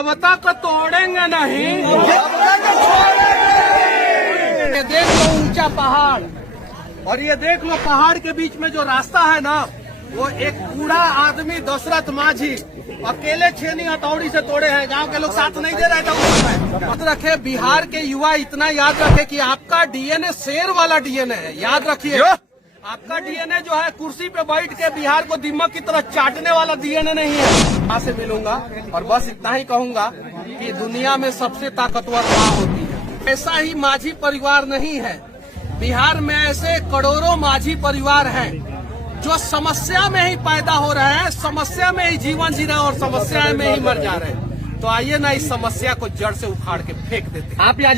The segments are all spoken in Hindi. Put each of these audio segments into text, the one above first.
जब तक तोड़ेंगे नहीं ये देख लो ऊंचा पहाड़, और ये देख लो पहाड़ के बीच में जो रास्ता है ना, वो एक बूढ़ा आदमी दशरथ माझी अकेले छेनी हथौड़ी से तोड़े हैं। गांव के लोग साथ नहीं दे रहे थे उस समय। मत रखे, बिहार के युवा इतना याद रखे कि आपका डीएनए शेर वाला डीएनए है। याद रखिए, आपका डीएनए जो है कुर्सी पे बैठ के बिहार को दीमक की तरह चाटने वाला डीएनए नहीं है। माँ से मिलूंगा और बस इतना ही कहूंगा कि दुनिया में सबसे ताकतवर माँ होती है। ऐसा ही माझी परिवार नहीं है, बिहार में ऐसे करोड़ों माझी परिवार हैं जो समस्या में ही पैदा हो रहे हैं, समस्या में ही जीवन जी रहे हैं और समस्या में ही मर जा रहे हैं। तो आइए ना इस समस्या को जड़ से उखाड़ के फेंक देते हैं। आप याद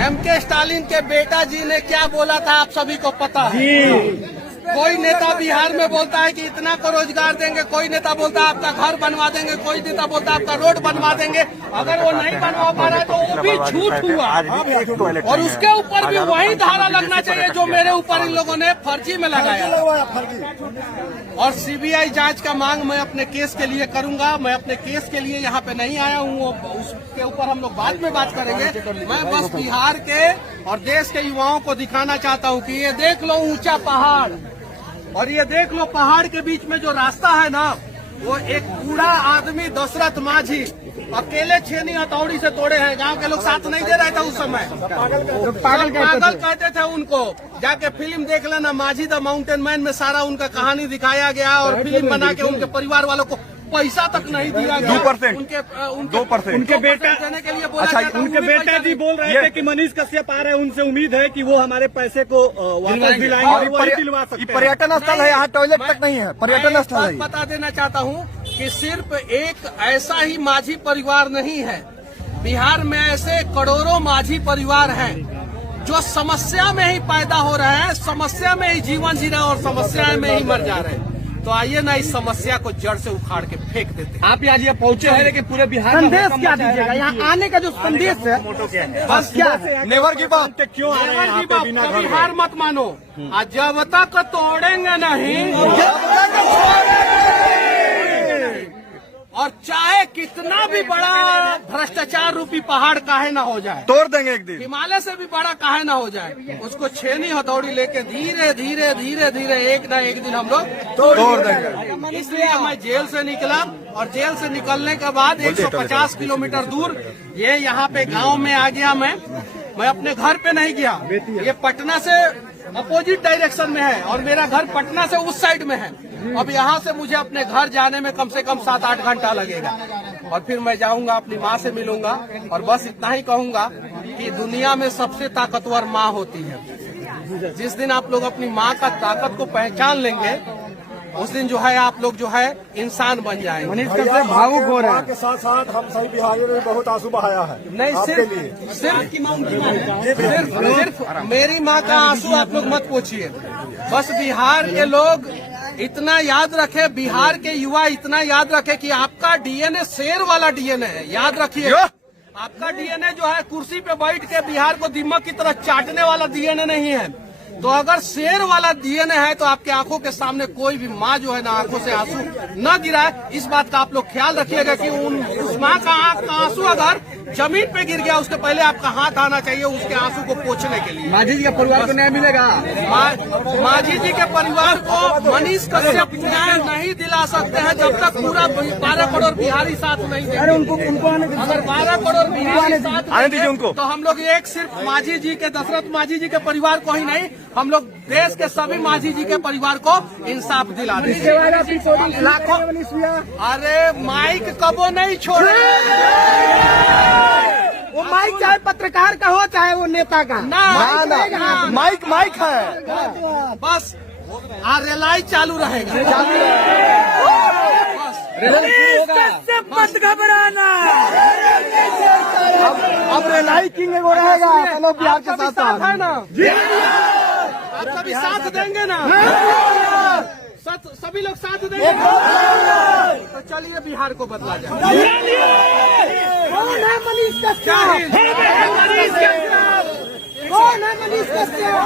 एमके स्टालिन के बेटा जी ने क्या बोला था आप सभी को पता है। कोई नेता बिहार में बोलता है कि इतना को रोजगार देंगे, कोई नेता बोलता है आपका घर बनवा देंगे, कोई नेता बोलता है आपका रोड बनवा देंगे। अगर वो नहीं बनवा पा रहा है तो वो भी झूठ हुआ, और उसके ऊपर भी वही धारा लगना चाहिए जो मेरे ऊपर इन लोगों ने फर्जी में लगाया। और सीबीआई जांच का मांग मैं अपने केस के लिए करूंगा। मैं अपने केस के लिए यहाँ पे नहीं आया हूँ, उसके ऊपर हम लोग बाद में बात करेंगे। मैं बस बिहार के और देश के युवाओं को दिखाना चाहता हूँ कि ये देख लो ऊंचा पहाड़, और ये देख लो पहाड़ के बीच में जो रास्ता है ना, वो एक बूढ़ा आदमी दशरथ माझी अकेले छेनी हथौड़ी से तोड़े हैं। गांव के लोग साथ नहीं दे रहे थे उस समय। पागल कहते थे उनको। जाके फिल्म देख लेना, माझी द माउंटेन मैन में सारा उनका कहानी दिखाया गया, और फिल्म बना के उनके परिवार वालों को पैसा तक नहीं दिया गया। 2% उनके बेटा देने के लिए बोला गया था। उनके बेटा जी बोल रहे थे कि मनीष कश्यप आ रहे हैं, उनसे उम्मीद है कि वो हमारे पैसे को वापस दिलाएंगे और वही दिलवा सकते हैं। पर्यटन स्थल है, यहाँ टॉयलेट तक नहीं है, पर्यटन स्थल है। बता देना चाहता हूँ कि सिर्फ एक ऐसा ही माझी परिवार नहीं है, बिहार में ऐसे करोड़ों माझी परिवार हैं जो समस्या में ही पैदा हो रहे हैं, समस्या में ही जीवन जी रहे हैं और समस्या में ही मर जा रहे हैं। तो आइए ना इस समस्या को जड़ से उखाड़ के फेंक देते हैं। आप आज ये पहुंचे हैं, लेकिन पूरे बिहार संदेश क्या दीजिएगा? यहाँ आने का जो संदेश है बस क्या है? Never give up. क्यों आ रहे हैं यहाँ पे बिना कभी हार मत मानो, जब तक तोड़ेंगे नहीं, और चाहे कितना भी बड़ा भ्रष्टाचार रूपी पहाड़ काहे ना हो जाए, तोड़ देंगे एक दिन। हिमालय से भी बड़ा काहे ना हो जाए, उसको छेनी हथौड़ी लेके धीरे धीरे धीरे धीरे एक ना एक दिन हम लोग तोड़ देंगे। इसलिए मैं जेल से निकला, और जेल से निकलने के बाद 150 किलोमीटर दूर ये यहाँ पे गांव में आ गया। मैं अपने घर पे नहीं गया, ये पटना से अपोजिट डायरेक्शन में है और मेरा घर पटना से उस साइड में है। अब यहाँ से मुझे अपने घर जाने में कम से कम 7-8 घंटा लगेगा, और फिर मैं जाऊंगा, अपनी माँ से मिलूंगा, और बस इतना ही कहूंगा कि दुनिया में सबसे ताकतवर माँ होती है। जिस दिन आप लोग अपनी माँ का ताकत को पहचान लेंगे, उस दिन जो है आप लोग जो है इंसान बन जाएंगे। मनीष कश्यप भावुक हो रहे हैं। के साथ साथ हम सभी बिहारियों ने बहुत आंसू बहाया है। नहीं, सिर्फ मेरी माँ का आंसू आप लोग मत पूछिए। बस बिहार के लोग इतना याद रखे, बिहार के युवा इतना याद रखे कि आपका डीएनए शेर वाला डीएनए है। याद रखिए, आपका डीएनए जो है कुर्सी पे बैठ के बिहार को दीमक की तरह चाटने वाला डीएनए नहीं है। तो अगर शेर वाला डीएनए है तो आपके आंखों के सामने कोई भी माँ जो है ना आंखों से आंसू न गिराए। इस बात का आप लोग ख्याल रखिएगा कि उस माँ का आंख का आंसू अगर जमीन पे गिर गया, उसके पहले आपका हाथ आना चाहिए उसके आंसू को पोंछने के लिए। माझी जी के परिवार को न्याय मिलेगा। माझी जी के परिवार को मनीष कश्यप न्याय नहीं दिला सकते हैं जब तक पूरा 12 करोड़ बिहारी साथ नहीं देंगे। अगर 12 करोड़ बिहारी साथ देंगे उनको, तो हम लोग एक सिर्फ माझी जी के, दशरथ माझी जी के परिवार को ही नहीं, हम लोग देश के सभी माझी जी के परिवार को इंसाफ दिला देंगे। लाखों, अरे माइक कबो नहीं छोड़े। वो माइक चाहे पत्रकार का हो चाहे वो नेता का, ना माइक है। बस रेलाई चालू रहेगा। मत घबराना, अब रेलाई किंग एगो रहेगा। चलो बिहार के साथ है ना, आप सभी साथ देंगे ना, सभी लोग साथ देंगे। तो चलिए बिहार को बदला जाए। कौन है मनीष कश्यप? कौन है मनीष कश्यप?